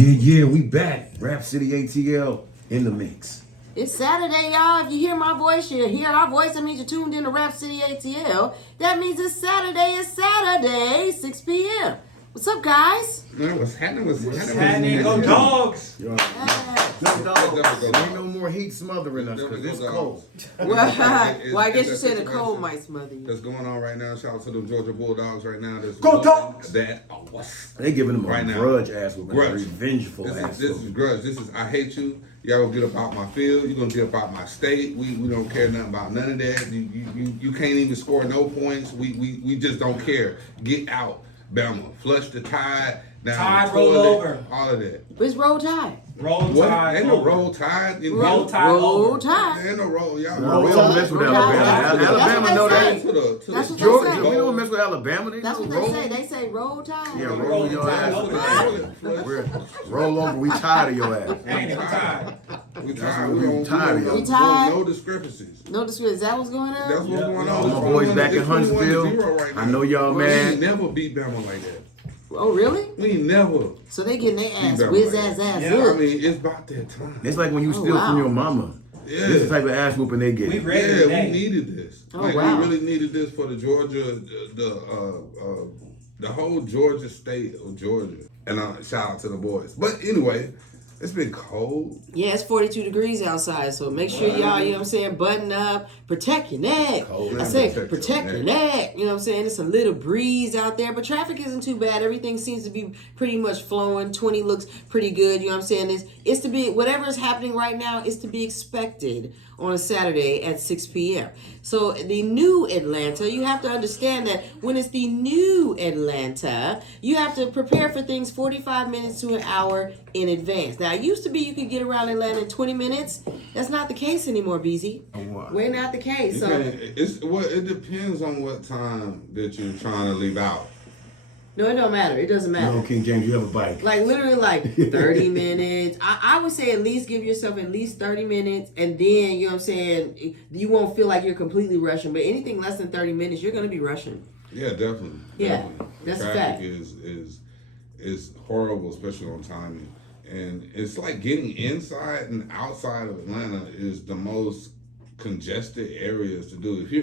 Yeah, we back. Rap City ATL in the mix. It's Saturday, y'all. If you hear my voice, you hear our voice. That means you're tuned in to Rap City ATL. That means it's Saturday, 6 p.m. What's up, guys? Man, what's happening? What's happening? Go dogs! Yo, no dogs. Ain't no more heat smothering us because it's cold. Well, I guess you said the cold might smother you. That's going on right now. Shout out to the Georgia Bulldogs right now. Go Dogs! They giving them a right now. grudge ass whooping, Grudge. revengeful ass This is grudge. This is I hate you. Y'all gonna get about my field. You gonna get about my state. We don't care nothing about none of that. You can't even score no points. We just don't care. Get out, Bama. Flush the tide. Tide, roll over. All of that. It's roll tide. Roll What? tide. Ain't no roll tide. Roll tide. Roll tide. Ain't no roll. Y'all No, we don't mess with Alabama. Alabama know that. That's what Georgia, they we say. don't mess with Alabama. They That's know what roll. they say. They say roll tide. Yeah, roll Roll your tide ass. over. Roll over. We tired of your ass. Ain't it tied? We That's tired. what we tired of y'all. We tired. No discrepancies. No discrepancy. Is that what's going on? That's what's going All on. my boys back in It's 21-0 Huntsville. right now. I know y'all, We ain't man. never beat Bama like that. Oh, really? We ain't never. So they getting their ass Beat whiz Bama ass like ass that. up. I mean, it's about that time. It's like when you Oh, steal wow. from your mama. Yeah. This is the type of ass whooping they get. We ready Yeah, today. we needed this. Oh, Like wow. we really needed this for the Georgia, the whole Georgia state of Georgia. And shout out to the boys. But anyway, it's been cold. Yeah, it's 42 degrees outside, so make sure y'all, you know what I'm saying, button up, protect your neck. Cold I and said protect protect your your neck. You know what I'm saying? It's a little breeze out there, but traffic isn't too bad. Everything seems to be pretty much flowing. 20 looks pretty good. You know what I'm saying? It's to be, whatever is happening right now is to be expected on a Saturday at 6 p.m. So the new Atlanta, you have to understand that when it's the new Atlanta, you have to prepare for things 45 minutes to an hour in advance. Now, it used to be you could get around Atlanta in 20 minutes. That's not the case anymore, Beezy. We're not the case. So It depends on what time that you're trying to leave out. no, it don't matter. It doesn't matter. No, King James, you have a bike. Like literally like 30 minutes. I would say at least give yourself at least 30 minutes, and then, you know what I'm saying, you won't feel like you're completely rushing. But anything less than 30 minutes, you're going to be rushing. Yeah, definitely. Yeah, definitely. that's a Traffic fact. is horrible, especially on timing. And it's like getting inside and outside of Atlanta is the most congested areas to do. If you're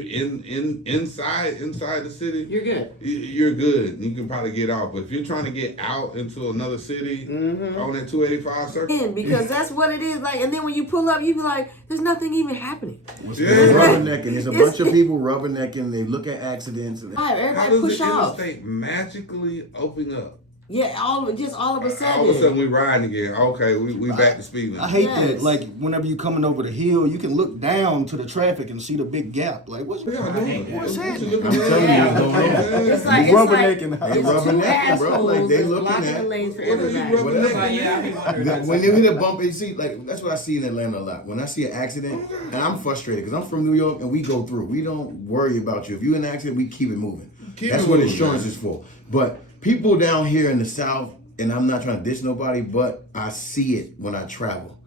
inside the city, You're good. you're good. You can probably get out. But if you're trying to get out into another city on that 285 circuit, Because that's what it is like. And then when you pull up, you be like, there's nothing even happening. It's Yeah. rubbernecking. There's a bunch of people rubbernecking. They look at accidents. All right, how everybody does push the off. interstate magically open up? Yeah, all of a All of a sudden. sudden we riding again. Okay, we back to speeding. I hate Yes. that. Like, whenever you coming over the hill, you can look down to the traffic and see the big gap. Like, what's What's happening? I'm telling you, it's going on. It's like, They rubbernecking. They it's two rubbernecking, bro. assholes Like, they that's looking blocking at. the lanes for What are you everybody. rubbernecking? Like, yeah, I be wondering that When you sometimes. hit a bump, you see, like, that's what I see in Atlanta a lot. When I see an accident, and I'm frustrated because I'm from New York and we go through. We don't worry about you. If you're in an accident, we keep it moving. That's what moving, insurance man. is for. But people down here in the South, and I'm not trying to diss nobody, but I see it when I travel.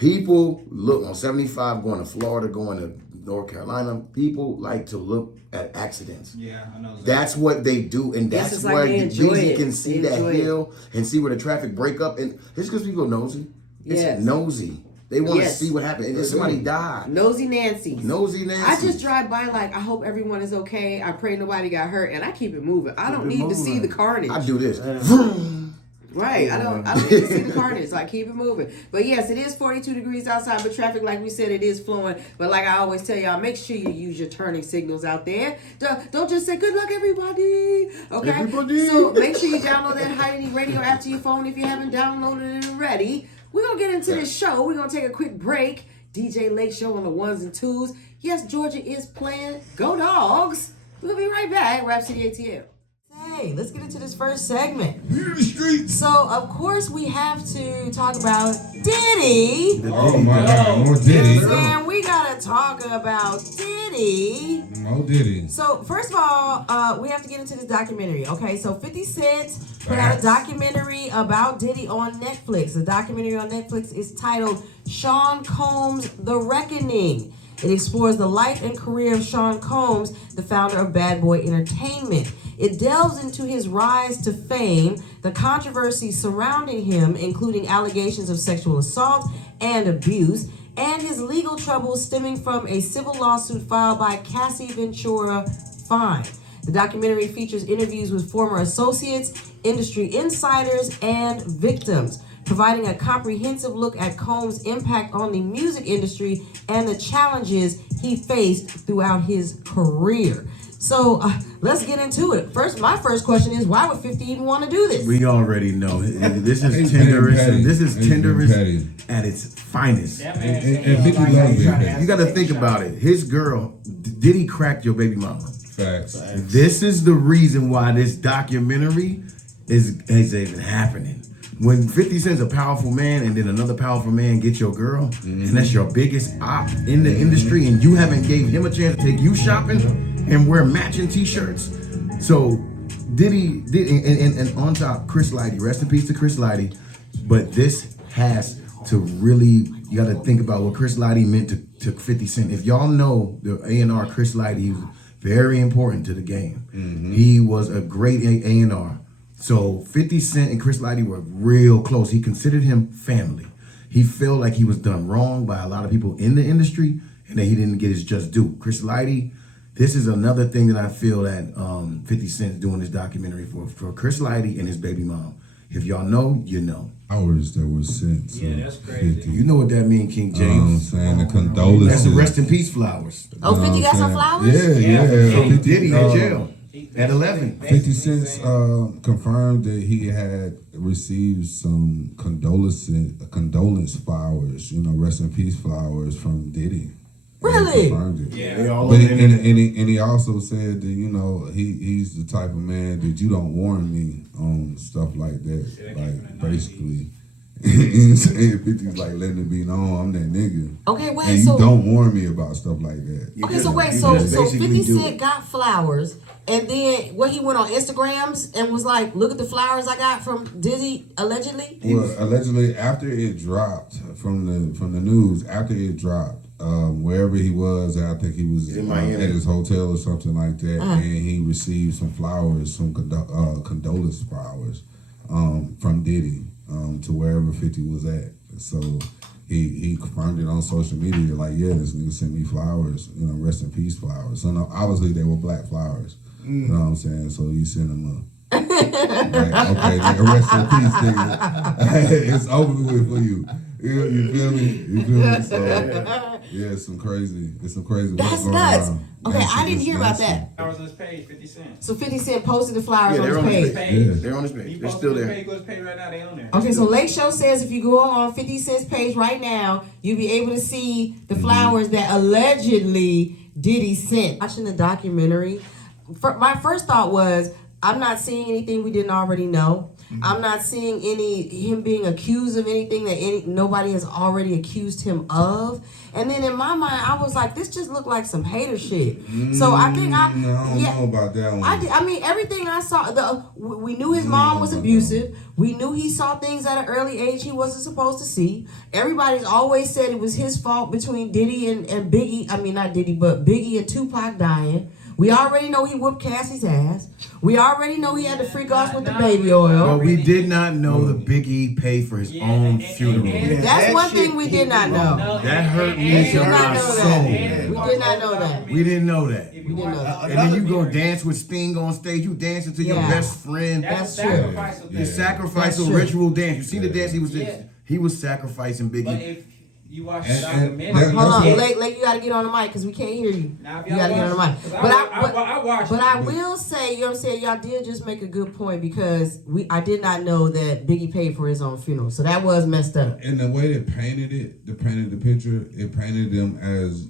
People look on 75 going to Florida, going to North Carolina. People like to look at accidents. Yeah, I know. That's what they do, and Yes, that's it's like where they the enjoy Beezy it. can see They that enjoy it. hill and see where the traffic break up. And it's because people nosy. It's Yes. nosy. They want to Yes. see what happened. And if somebody died, Nosy Nancy's. nosy Nancy. I just drive by like, I hope everyone is okay. I pray nobody got hurt, and I keep it moving. I don't need to see the carnage. I do this. Vroom. Right. I don't need to see the carnage. Like, keep it moving. But yes, it is 42 degrees outside, but traffic, like we said, it is flowing. But like I always tell y'all, make sure you use your turning signals out there. Don't just say good luck, everybody. Okay. Everybody. So make sure you download that Heidi Radio app to your phone if you haven't downloaded it already. We're gonna get into this show. We're gonna take a quick break. DJ Lake Show on the ones and twos. Yes, Georgia is playing. Go Dogs. We're gonna be right back. Rap City ATL. Hey, let's get into this first segment. We're the streets. So, of course, we have to talk about Diddy. Oh my God, more Diddy. And we gotta talk about Diddy. More Diddy. So, first of all, we have to get into this documentary. Okay, so 50 Cent put out a documentary about Diddy on Netflix. The documentary on Netflix is titled Sean Combs: The Reckoning. It explores the life and career of Sean Combs, the founder of Bad Boy Entertainment. It delves into his rise to fame, the controversy surrounding him, including allegations of sexual assault and abuse, and his legal troubles stemming from a civil lawsuit filed by Cassie Ventura Fine. The documentary features interviews with former associates, industry insiders, and victims, providing a comprehensive look at Combs' impact on the music industry and the challenges he faced throughout his career. So let's get into it. My first question is, why would 50 even want to do this? We already know this is tenderest. This is tenderest at its finest. That man And 50 loves it. You got to think about it. His girl, Diddy cracked your baby mama. Facts. This is the reason why this documentary is even happening. When 50 Cent's a powerful man and then another powerful man gets your girl, and that's your biggest op in the industry, and you haven't gave him a chance to take you shopping and wear matching t-shirts. So Diddy and on top, Chris Lighty, rest in peace to Chris Lighty. But this has to really, you got to think about what Chris Lighty meant to 50 Cent. If y'all know the A&R Chris Lighty, he was very important to the game. He was a great A&R. So 50 Cent and Chris Lighty were real close. He considered him family. He felt like he was done wrong by a lot of people in the industry and that he didn't get his just due. Chris Lighty, this is another thing that I feel that 50 Cent's doing this documentary for Chris Lighty and his baby mom. If y'all know, you know. Hours that were sent. Yeah, that's crazy. You know what that means, King James. Saying the condolences. That's the rest in peace flowers. Oh, 50 got some flowers? Yeah. So Diddy in jail at 11. 50 Cent confirmed that he had received some condolence flowers, rest in peace flowers from Diddy. Really? He confirmed it. Yeah. They all But on the internet. and he also said that he's the type of man that you don't warn me on stuff like that. Like basically, he's saying 50's like letting it be known I'm that nigga. Okay, wait, And you so don't warn me about stuff like that. okay, so wait, You so just so basically 50 do Cent it. got flowers, and then he went on Instagrams and was like, "Look at the flowers I got from Diddy," allegedly. Well, allegedly, after it dropped from the news, after it dropped, wherever he was, I think he was In Miami. at his hotel or something like that, and he received some flowers, some condolence flowers from Diddy to wherever 50 was at. So he confirmed it on social media, like, yeah, this nigga sent me flowers, rest in peace flowers. So no, obviously they were black flowers. You know what I'm saying? So you sent them like, okay, nigga, rest in peace, nigga. It's over with for you. You feel me? So yeah, it's some crazy That's work going nuts. around. Okay, That I shit didn't is hear about nasty. that. Flowers on his page, 50 Cent. So 50 Cent posted the flowers Yeah, on they're his on his page. page. Yeah. They're on his He page. They're posted still his there. page, go to his page right now, they on there. Okay, so Lake Show says if you go on 50 Cent's page right now, you'll be able to see the flowers that allegedly Diddy sent. Watching the documentary, my first thought was, I'm not seeing anything we didn't already know. I'm not seeing him being accused of anything that nobody has already accused him of. And then in my mind, I was like, this just looked like some hater shit. So I think I don't know about that one. I mean, everything I saw, we knew his mom was abusive. We knew he saw things at an early age he wasn't supposed to see. Everybody's always said it was his fault between Diddy and Biggie. I mean, not Diddy, but Biggie and Tupac dying. We already know he whooped Cassie's ass. We already know he had to freak off with the baby oil. But we did not know the Biggie paid for his own funeral. and- That's That one shit thing we hit did not me know. wrong. That hurt me We to did not my know soul. that. man. We did not know that. We didn't know that. If We you didn't want know that. And then you go dance with Sting on stage. You dancing to your Yeah. best friend. That's a true. sacrificial The thing. sacrificial That's true. ritual dance. You see the dance Yeah. he was sacrificing But Biggie. if you watch And- the and documentary, Hold on, Yeah. Lake, you gotta get on the mic because we can't hear you. Now, if You y'all gotta get on the mic. watch- 'cause But I watched But it. I will say, you know what I'm saying, y'all did just make a good point because I did not know that Biggie paid for his own funeral. So that was messed up. And the way they painted the picture, it painted them as,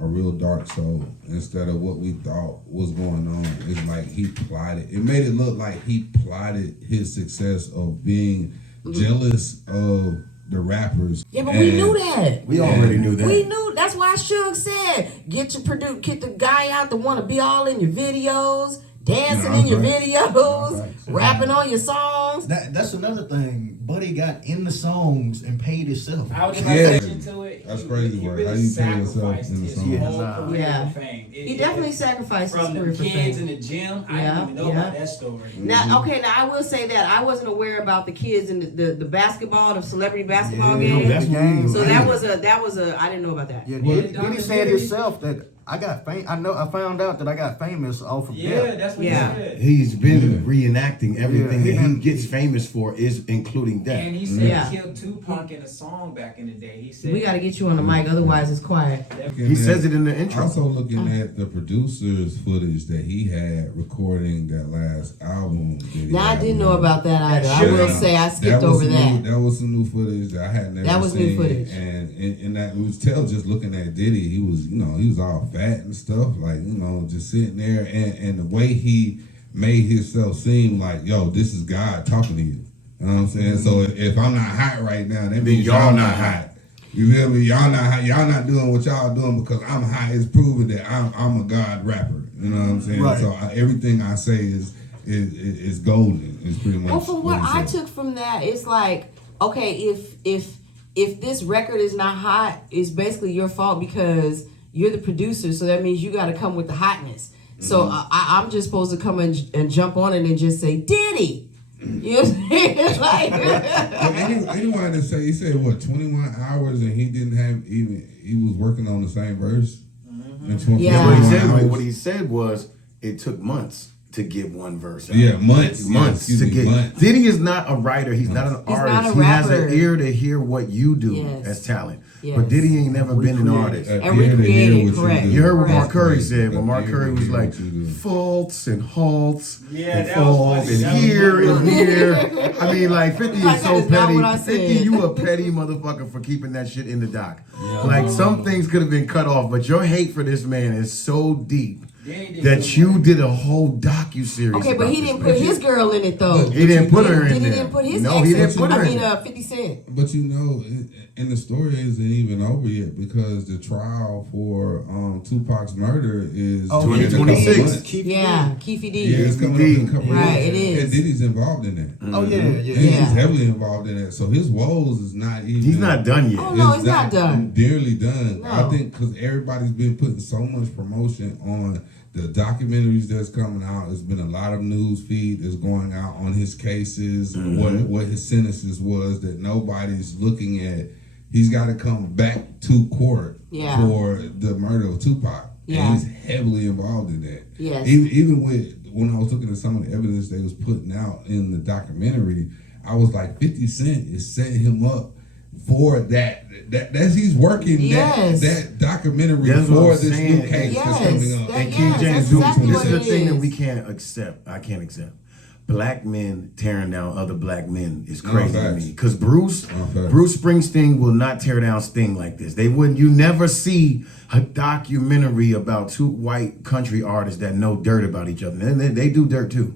a real dark soul instead of what we thought was going on. It's like he plotted. It made it look like he plotted his success of being jealous of the rappers. Yeah, but we And- knew that. We already knew that. We knew. That's why Suge said, get the guy out that want to be all in your videos. dancing No, in your right. videos, Right. rapping on your songs. That's another thing. Buddy got in the songs and paid himself. I was just Yeah. about to into it. That's He- crazy He work. really How you pay yourself sacrificed in the his song? whole Yeah. career Yeah. for fame. He definitely sacrificed his From the career for kids fame. in the gym. I Yeah, didn't even know yeah. about that story. Now, okay, now I will say that I wasn't aware about the kids in the basketball, the celebrity basketball Yeah, game. that's the game. So that was a I didn't know about that. Yeah, Well, Diddy the said documentary- himself that I got fame. I found out that I got famous off of Yeah, death. that's what Yeah. he said. He's been reenacting everything Yeah, that he gets famous for, is including death. And he said Yeah. he killed Tupac in a song back in the day. He said We got to get you on the mic, otherwise it's quiet. He says it in the intro. Also looking at the producer's footage that he had recording that last album. That he Now I had didn't with know him. about that either. I Yeah. will say I skipped was over some that. That was some new footage that I had never That was new seen. footage. And that it was tell just looking at Diddy, he was he was all fat and stuff, like just sitting there, and the way he made himself seem like, yo, this is God talking to you. You know what I'm saying? So if I'm not hot right now, that means y'all not hot. You feel me? Y'all not hot. Y'all not doing what y'all doing because I'm hot. It's proven that I'm a God rapper. You know what I'm saying? Right. So everything I say is golden. It's pretty much. Well, from what he I said. took from that, it's like, okay, if this record is not hot, it's basically your fault because you're the producer. So that means you got to come with the hotness. So I'm just supposed to come and jump on it and just say Diddy. You know what I'm saying? Like, But anyone that say he said what 21 hours and he didn't have he was working on the same verse. In 21 Yeah. hours. What he said was it took months to get one verse out. Yeah, months. Months Yeah, to excuse me, get. months. Diddy is not a writer. He's not an He's artist. not a He has rapper. an ear to hear what you do Yes. as talent. Yes. But Diddy ain't never been an artist. And recreated, correct. You heard what Mark Correct. Curry said when Mark Curry was like faults and halts Yeah, and that was falls funny. and That was here and funny. here. I mean, like 50 Like, is that so is not petty. what I 50, said. you a petty motherfucker for keeping that shit in the doc. Like some things could have been cut off, but your hate for this man is so deep that you did a whole docu-series. okay, but about he this didn't man. put his girl in it though. He didn't put her in Diddy there. didn't put his No, ex he in didn't put her I in mean, there. 50 Cent. But and the story isn't even over yet because the trial for Tupac's murder is Oh, in a couple 2026. months. Yeah, Keefy D. Yeah, it's coming up in a couple Right, months. it is. And Diddy's involved in that. Oh yeah, And yeah. he's Yeah. heavily involved in that. So his woes is not even. He's not done yet. Oh, no, it's he's not done. Nearly done. No. I think because everybody's been putting so much promotion on the documentaries that's coming out. There's been a lot of news feed that's going out on his cases, what his sentences was that nobody's looking at. He's got to come back to court Yeah. for the murder of Tupac. Yeah. And he's heavily involved in that. Yes. Even with when I was looking at some of the evidence they was putting out in the documentary, I was like, 50 Cent is setting him up for that he's working Yes. that documentary That's what for I'm this saying. new case Yes. that's coming up. That- And yes, King that's James doing exactly this what is the it thing that is. we can't accept. I can't accept. Black men tearing down other black men is No, crazy to facts. me. Because Bruce facts. Springsteen will not tear down Sting like this. They wouldn't. You never see a documentary about two white country artists that know dirt about each other. And they do dirt too,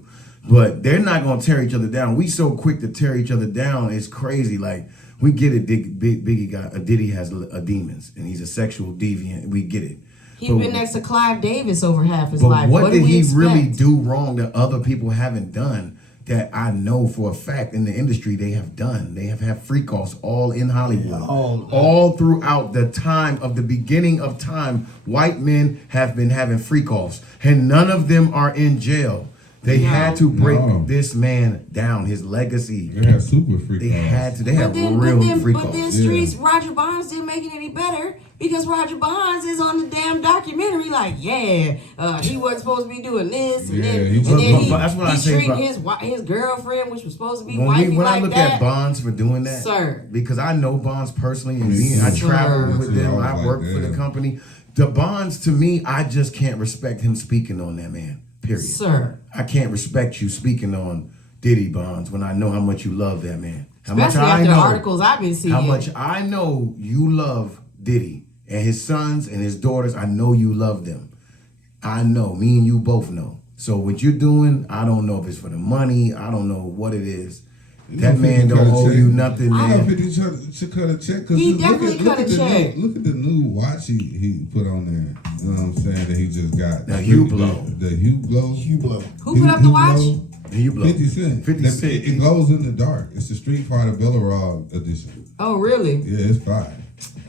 but they're not gonna tear each other down. We so quick to tear each other down. It's crazy. Like we get it. Biggie got Diddy has demons and he's a sexual deviant. We get it. He's But- been next to Clive Davis over half his But life. what do did we he expect? really do wrong that other people haven't done that I know for a fact in the industry they have done? They have had freak offs all in Hollywood. All throughout the time of the beginning of time, white men have been having freak offs and none of them are in jail. They had to break No. this man down, his legacy. They have super freak They offs. had to. They have But then, real freak but then offs. Streetz, Roger Bonds didn't make it any better because Roger Bonds is on the damn documentary. Like, he wasn't supposed to be doing this, and Yeah, then, he and was- then but that's what I he say treated about- his girlfriend, which was supposed to be When wifey I like look that. at Bonds for doing that, Sir. because I know Bonds personally, and I Sir. travel with them, I I was work like, for the damn. company. The Bonds, to me, I just can't respect him speaking on that man. Period. Sir. I can't respect you speaking on Diddy Bonds when I know how much you love that man. How Especially much after I the know, articles I've been seeing. how much I know you love Diddy and his sons and his daughters. I know you love them. I know. Me and you both know. So what you're doing, I don't know if it's for the money. I don't know what it is. That man don't owe you nothing, I know man. 50 should cut a check. Cause He definitely cut a check. Look at the new watch he put on there. You know what I'm saying? That he just got. The Hublot. The Hublot. Hublot. Who put up the watch? You blow. 50 Cent. 50 Cent. It glows in the dark. It's the Street Fighter Bellerog edition. Oh, really? Yeah, it's fire.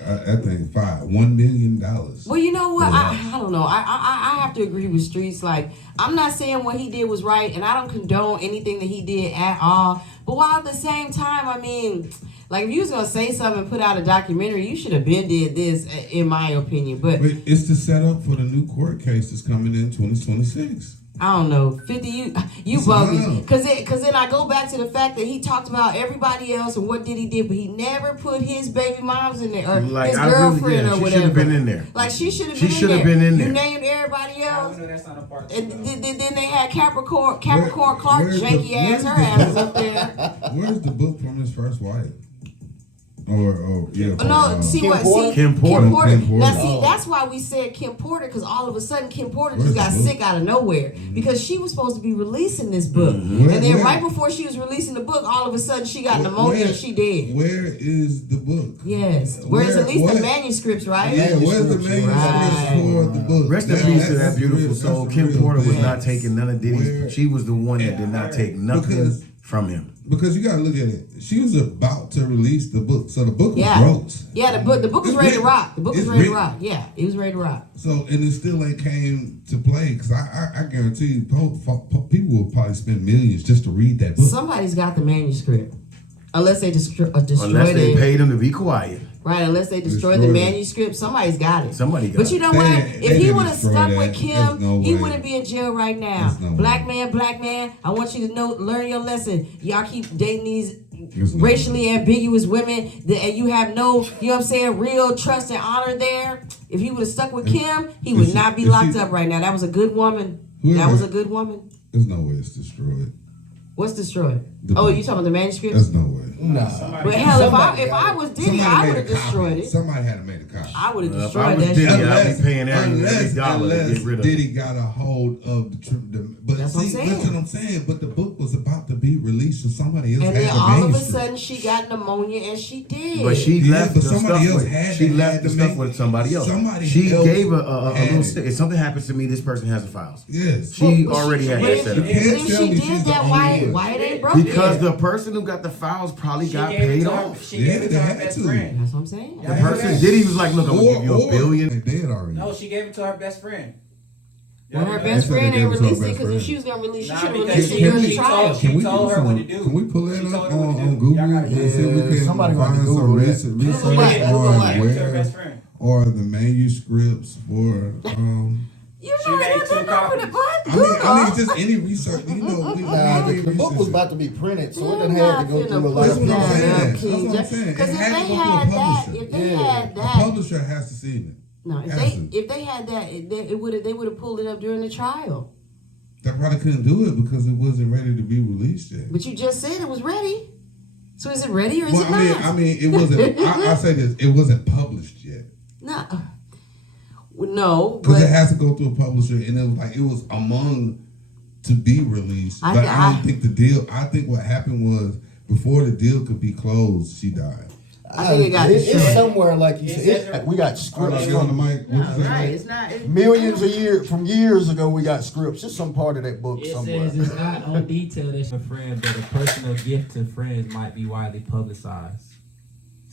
That thing fire. $1 million. Well, you know what? I don't know. I have to agree with Streetz. Like, I'm not saying what he did was right, and I don't condone anything that he did at all. But while at the same time, I mean, like, if you was gonna say something and put out a documentary, you should have been did this, in my opinion. But it's the setup for the new court case that's coming in 2026. I don't know, 50, you bogus. Cause then I go back to the fact that he talked about everybody else and what Diddy did, but he never put his baby moms in there or Like, his I girlfriend or she whatever. should have been in there. Like she should have She been, should have been in there. You named everybody I else. know that's not a part. And then they had Capricorn Clark, where's the- janky ass, her ass is up there. Where's the book from his first wife? Or yeah. No, see Kim what? Porter? See, Kim Porter. Porter. Kim Porter. Now, see, Oh. that's why we said Kim Porter, because all of a sudden Kim Porter Where's just got the book? sick out of nowhere because she was supposed to be releasing this book, Where- and then where- right before she was releasing the book, all of a sudden she got pneumonia and she dead. Where is the book? Yes, where's at least what- the manuscripts, right? Yeah, where's the Manuscripts, manuscripts right. for the book? Rest in That- peace to that's that the beautiful real- soul. that's the Kim real Porter was thing. not taking none of Diddy's. Where- She was the one that did not take nothing Because- from him. Because you gotta look at it. She was about to release the book, so the book was Yeah. wrote. Yeah, the book was It's ready to written. rock. The book was It's ready to written. rock. Yeah, it was ready to rock. So and it still ain't came to play because I guarantee you people will probably spend millions just to read that book. Somebody's got the manuscript, unless they destroyed Unless they it. paid him to be quiet. Right, unless they destroyed the Destroyed it. manuscript, somebody's got it. Somebody got But you it. know They what? didn't- If they he didn't would have destroy stuck that. with There's Kim, no he way. wouldn't be in jail right now. There's no Black way. man, I want you to learn your lesson. Y'all keep dating these There's no racially ambiguous women and you have no, you know what I'm saying, real trust and honor there. If he would have stuck with Kim, he would If not be she- locked up right now. That was a good woman. That Whoever- was a good woman. There's no way it's destroyed. What's destroyed? The Oh, book. you talking about the manuscript? There's no way. Nah. But hell, if Somebody I was Diddy, Somebody I made would a have destroyed copy. it. Somebody had to make a copy. I would have If I destroyed was that Diddy, shit. I'd be paying every dollar to unless get rid of Diddy it. got a hold of the but That's see, what I'm saying. that's what I'm saying. But the book was about to be released, so somebody else And had then the all of a manuscript. sudden she got pneumonia and she did. But she Yeah, left but the somebody stuff else with had she it, left had the to stuff make- with somebody else. somebody She else gave a had little. it. If something happens to me, this person has the files. Yes. She Well, already had but that if- set You up. can't if tell she me she's did the that, only why one. it ain't broken? Because the person who got the files probably got gave it paid to her- off. She Yeah, gave it they to her had best to. friend. That's what I'm saying. The person Diddy was like, "Look, I'm gonna give you $1 billion." They dead already. No, she gave it to her best friend. Well, her They best said they friend gave ain't it to her released it best because if friend. she was gonna release, she Nah, should have because released it Can during we- the trial. She Can we told do her some- what to do. Can we pull that She told up her what to on do. Google Y'all gotta and do see if we it. can Somebody gonna find Google some that. research Google what? Google on what? Gave it to her where best friend. or the manuscripts for You She know, made that's two not for the copies. butt. I mean, just any research. You know, we Nah, any the book was research. about to be printed, so it They're didn't have not to go finna through a put lot That's of what I'm that saying. up, That's King. what I'm saying. Because It if had to they go through a had that, publisher. if they Yeah. had A that, publisher has to see it. no, if they had that, they would have pulled it up during the trial. They probably couldn't do it because it wasn't ready to be released yet. But you just said it was ready. So is it ready or is Well, it not? I mean, it wasn't. I say this: it wasn't published yet No. No, because but it has to go through a publisher, and it was among to be released. I But th- I don't I- think the deal. I think what happened was before the deal could be closed, she died. I think it got It's destroyed. somewhere like you It said. says We got Hold on, scripts get on the from mic. What you say? Right, it's not. millions of years from years ago. We got scripts. It's some part of that book It somewhere. says it's not on detail that a friend, but a personal gift to friends might be widely publicized.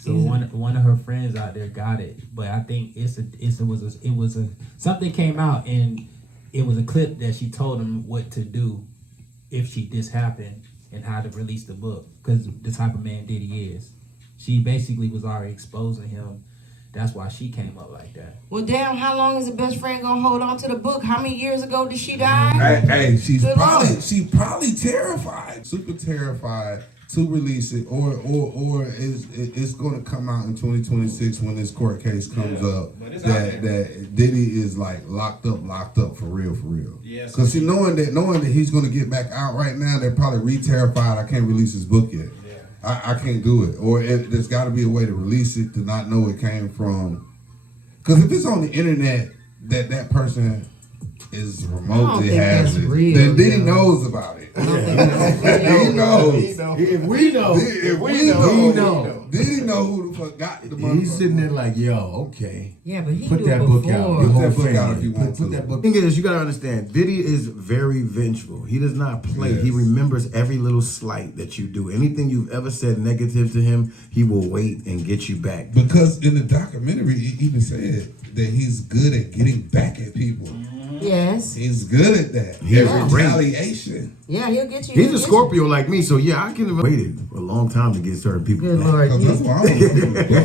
So one of her friends out there got it, but I think it was a something came out and it was a clip that she told him what to do if this happened and how to release the book because the type of man Diddy is. She basically was already exposing him. That's why she came up like that. Well, damn, how long is the best friend gonna hold on to the book? How many years ago did she die? Hey, she's Good Lord. probably terrified, super terrified to release it, or it's going to come out in 2026 when this court case comes up but it's out there. that Diddy is like locked up for real. Yes. Because knowing that he's going to get back out right now, they're probably re-terrified. I can't release his book yet. I can't do it, or there's got to be a way to release it to not know it came from. Because if it's on the internet that person is I don't remotely think has that's it, real, then Diddy yo. knows about it. I don't think that's real. He knows. If we know, If we he know, know. Diddy know who the fuck got the money. He's sitting there like, yo, okay. Yeah, but he Put knew that it book before. out. Put Your whole that book out family. if you want Put to. that book. Thing is, you gotta understand, Diddy is very vengeful. He does not play. Yes. He remembers every little slight that you do. Anything you've ever said negative to him, he will wait and get you back. Because in the documentary, he even said that he's good at getting back at people. Yes. He's good at that. He's great. Retaliation. Yeah, he'll get you. He's he'll a get Scorpio like me, so yeah, I can have waited a long time to get certain people Good back. Lord. Because that's why I'm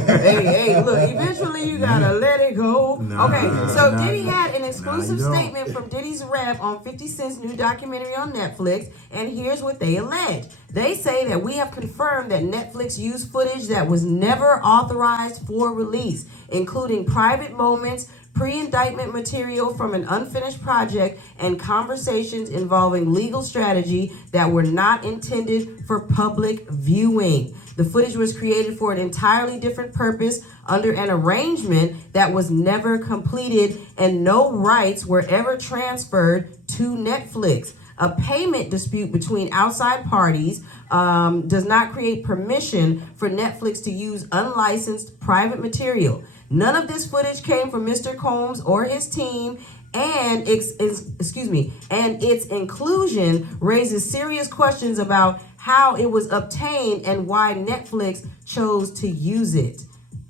Hey, look, eventually you gotta let it go. Nah, Okay, so nah, Diddy nah. had an exclusive you don't. statement from Diddy's rep on 50 Cent's new documentary on Netflix, and here's what they allege. They say that we have confirmed that Netflix used footage that was never authorized for release, including private moments, pre-indictment material from an unfinished project, and conversations involving legal strategy that were not intended for public viewing. The footage was created for an entirely different purpose under an arrangement that was never completed, and no rights were ever transferred to Netflix. A payment dispute between outside parties does not create permission for Netflix to use unlicensed private material. None of this footage came from Mr. Combs or his team, and its inclusion raises serious questions about how it was obtained and why Netflix chose to use it.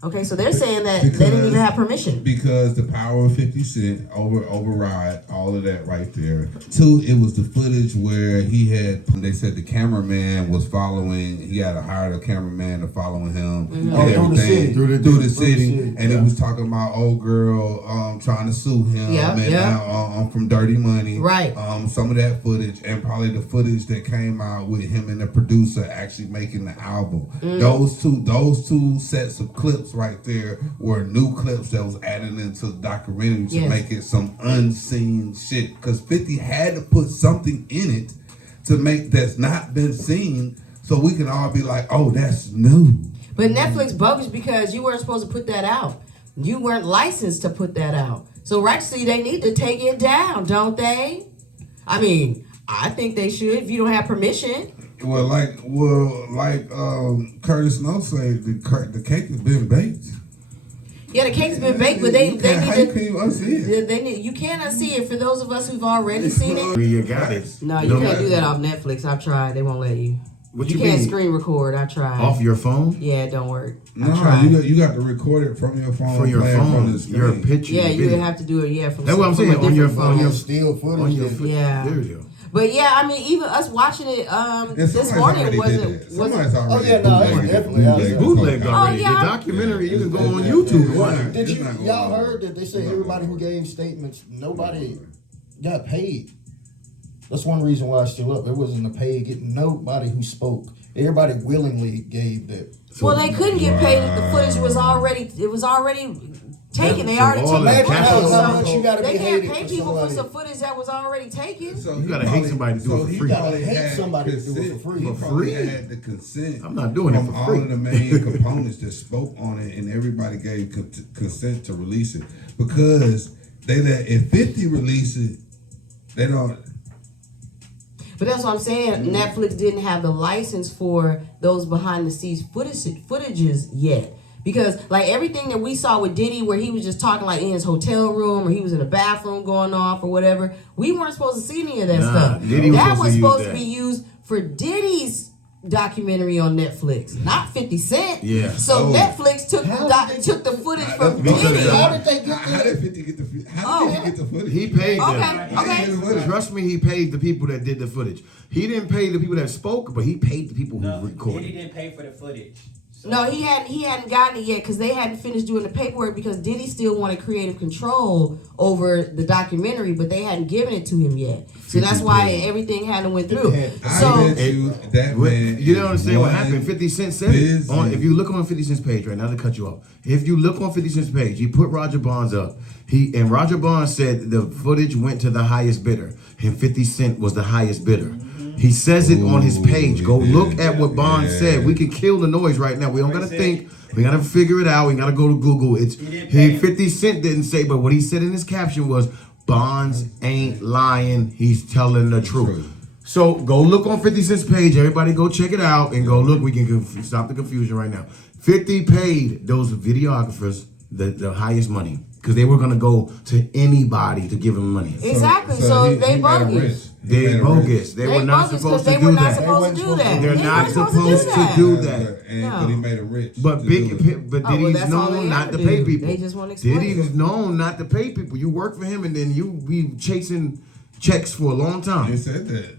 Okay, so they're saying that they didn't even have permission. Because the power of 50 Cent override all of that right there. Two, it was the footage where they said the cameraman was following, he had hired a cameraman to follow him and everything through the city. And it was talking about old girl trying to sue him from Dirty Money. Right. Some of that footage, and probably the footage that came out with him and the producer actually making the album. Those two sets of clips right there were new clips that was added into the documentary to make it some unseen shit. Because 50 had to put something in it to make that's not been seen, so we can all be like, oh, that's new. But Netflix bogus because you weren't supposed to put that out. You weren't licensed to put that out. So rightfully they need to take it down, don't they? I mean, I think they should if you don't have permission. Well, like Curtis Snow said, the cake has been baked. Yeah, the cake's been baked, but they need How to. can you unsee it? You can't unsee it for those of us who've already seen it. You got it. No, you can't do that off Netflix. I've tried. They won't let you. What You you can't mean? screen record. I tried. Off your phone? Yeah, it don't work. No, I tried. you got to record it from your phone. From your play it from phone, the screen. your picture. Yeah, you video. would have to do it. Yeah, from. That's what I'm from saying. a On your different phone, phone. Still footage. on your foot. Yeah. There you go. But yeah, I mean, even us watching it And this somebody's morning already wasn't. did that. Somebody's wasn't already yeah, no, it's bootlegged it. definitely out there. Bootleg already. yeah. The documentary, you can go on Yeah. YouTube and watch Yeah. it. Did It's you not going y'all on. heard that they say It's not everybody going who gave statements, nobody got paid. That's one reason why it's still up. It wasn't a paid. Nobody who spoke. Everybody willingly gave that. Well, they couldn't get paid if the footage was already taken. They already all took that the capital- footage. How much you gotta They be can't hated pay for people for somebody? some footage that was already taken. So You he gotta hate probably- somebody to do it for he free. probably Hate had somebody to do it for consent. free. He For probably free? had the consent. I'm not doing it from for all free. of the main components that spoke on it, and everybody gave consent to release it because they let if 50 release it, they don't. But that's what I'm saying. Netflix didn't have the license for those behind the scenes footages yet. Because like everything that we saw with Diddy where he was just talking like in his hotel room or he was in the bathroom going off or whatever, we weren't supposed to see any of that Nah, stuff. Diddy was That supposed was to use supposed to that. be used for Diddy's documentary on Netflix, not 50 Cent. Yeah. So Oh. Netflix took How did they- took the footage How from did- Diddy. How did they get How that? did 50 get the? How Oh. did he get the footage? He paid them. Okay. Trust me, he paid the people that did the footage. He didn't pay the people that spoke, but he paid the people who No, recorded. Diddy didn't pay for the footage. So No, he hadn't gotten it yet because they hadn't finished doing the paperwork because Diddy still wanted creative control over the documentary, but they hadn't given it to him yet. So that's why everything hadn't went through. I So bet you that What- man. you don't understand what is happened. one 50 Cent said it. busy. If you look on 50 Cent's page right now, to cut you off. If you look on 50 Cent's page, he put Roger Bonds up. And Roger Bonds said the footage went to the highest bidder, and 50 Cent was the highest bidder. He says it on his page. Go he look did. at what Bonds Yeah. said. We can kill the noise right now. We don't gotta think. We gotta figure it out. We gotta go to Google. didn't pay him. 50 Cent didn't say, but what he said in his caption was, Bonds ain't lying. He's telling the truth. So go look on 50 Cent's page. Everybody go check it out and go look. We can stop the confusion right now. 50 paid those videographers the highest money because they were going to go to anybody to give him money. Exactly. So they bogus. They bogus. They were not supposed to do that. They're not supposed to do that. But he made him rich. But Diddy's known not to pay people. They just want to explain. Diddy's known not to pay people. You work for him and then you be chasing checks for a long time. They said that.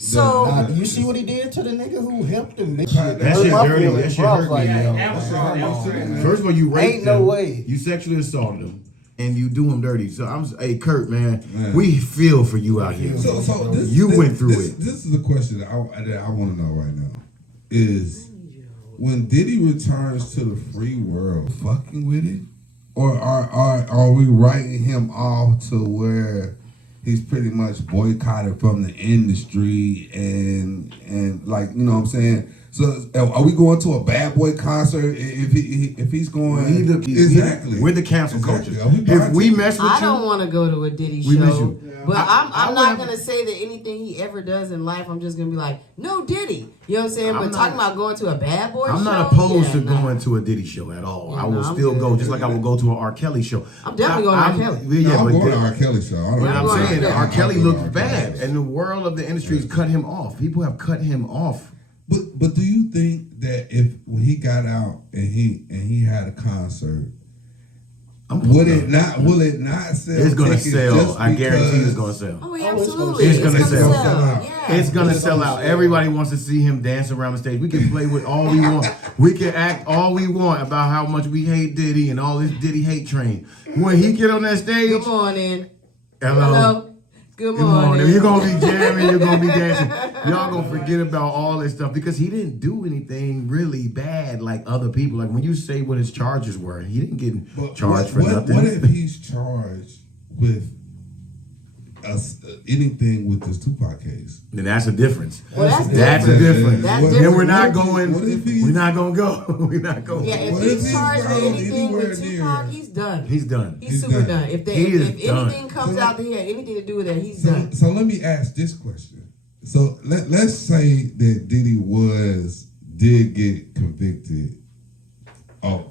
So do you see what he did to the nigga who helped him? That shit dirty. That shit hurt me. First of all, you raped Ain't no him. way. You sexually assaulted him. And you do him dirty. So hey, Kurt, man, we feel for you out here. So this, you went through it. This is the question that I want to know right now. Is when Diddy returns to the free world, fucking with it? Or are we writing him off to where he's pretty much boycotted from the industry and like, you know what I'm saying? So are we going to a Bad Boy concert if he's going? Exactly. We're the cancel culture. If we mess with you, I don't want to go to a Diddy show. We miss you. But I'm not going to say that anything he ever does in life, I'm just going to be like, no Diddy. You know what I'm saying? But talking about going to a Bad Boy show. I'm not opposed to going to a Diddy show at all. Yeah, I will still go, just like I will go to an R. Kelly show. I'm definitely going to R. Kelly. I'm going to R. Kelly show. But I'm saying that R. Kelly looks bad, and the world of the industry has cut him off. People have cut him off. But do you think that when he got out and he had a concert, will it not sell? It's gonna sell. I guarantee it's gonna sell. Oh, yeah, absolutely. It's gonna sell. Yeah. It's gonna sell out. Everybody wants to see him dance around the stage. We can play with all we want. We can act all we want about how much we hate Diddy and all this Diddy hate train. When he get on that stage, Good morning. hello. Good morning. You're gonna be jamming. You're gonna be dancing. Y'all gonna forget about all this stuff because he didn't do anything really bad like other people. Like when you say what his charges were, he didn't get charged for nothing. What if he's charged with anything with this Tupac case? Then that's a difference. Well, that's a difference. That's And different. we're not going. What if he's- We're not gonna go. We're not going. Yeah, if What he's if charged he's with anything anywhere with near- Tupac, he's done. He's done. He's super done. done. If anything comes out that he had anything to do with that, he's done. So let me ask this question. So let's say that Diddy did get convicted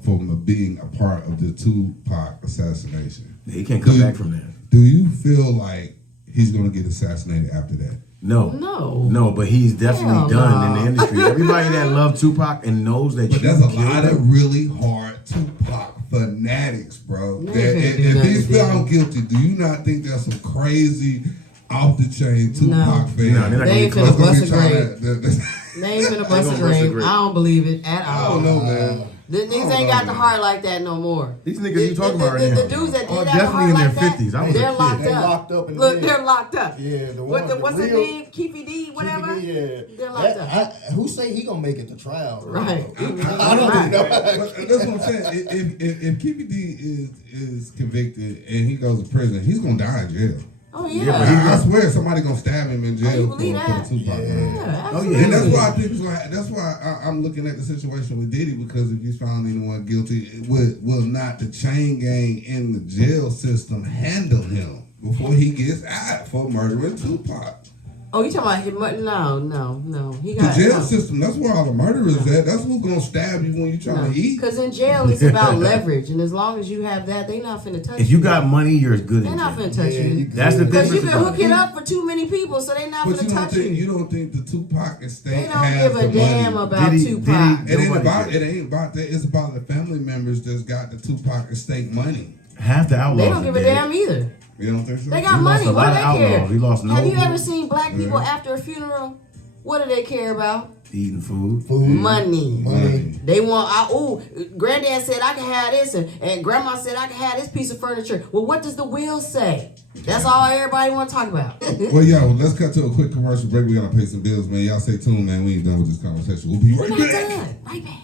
from being a part of the Tupac assassination. He can't come back from that. Do you feel like he's going to get assassinated after that? No, but he's definitely done in the industry. Everybody that loves Tupac and knows that But there's a lot of really hard Tupac fanatics, bro. No, If he's found guilty, do you not think there's some crazy off the chain Tupac fans? No, they're not They ain't gonna finna be bust a trying grave. They ain't finna bust a grave. I don't believe it at I all. don't know, man. The niggas ain't got the heart like that no more. These niggas you talking about right The now dudes that are did have the definitely heart in their like that, 50s. I was a they're kid. locked They up. locked up in Look, jail. they're locked up. Yeah, What's his name? Keefy D, whatever. They're locked up. Who say he gonna make it to trial? Right. I don't know. But that's what I'm saying. If Keefy D is convicted and he goes to prison, he's gonna die in jail. Oh Yeah, yeah. I swear somebody gonna stab him in Oh, jail you for believe that? the Tupac. Yeah, Oh, yeah. And that's why I think that's why I'm looking at the situation with Diddy, because if he's found anyone guilty, will not the chain gang in the jail system handle him before he gets out for murdering Tupac? Oh, you talking about him? No. He The got jail system, that's where all the murderers at. That's who's gonna stab you when you trying to eat. Because in jail, it's about leverage. And as long as you have that, they not finna touch you. If you got money, you're as good They're as not jail. finna touch you. That's the Because difference. you can about hook it up for too many people, so they not But finna touch you don't think the Tupac estate They don't has give a the damn money? about Tupac. It ain't about that. It's about the family members that's got the Tupac estate money. Half the outlaws. They don't give a are dead. damn either. You don't think so? They got We lost money. a lot What do of they care? outlaws. We lost Have you Noble. ever seen black people after a funeral? What do they care about? Eating food. Money. Money. They want, granddad said I can have this, and grandma said I can have this piece of furniture. Well, what does the will say? That's all everybody want to talk about. Well, yo, let's cut to a quick commercial break. We're going to pay some bills, man. Y'all stay tuned, man. We ain't done with this conversation. We'll be We're right not back. done. Right back.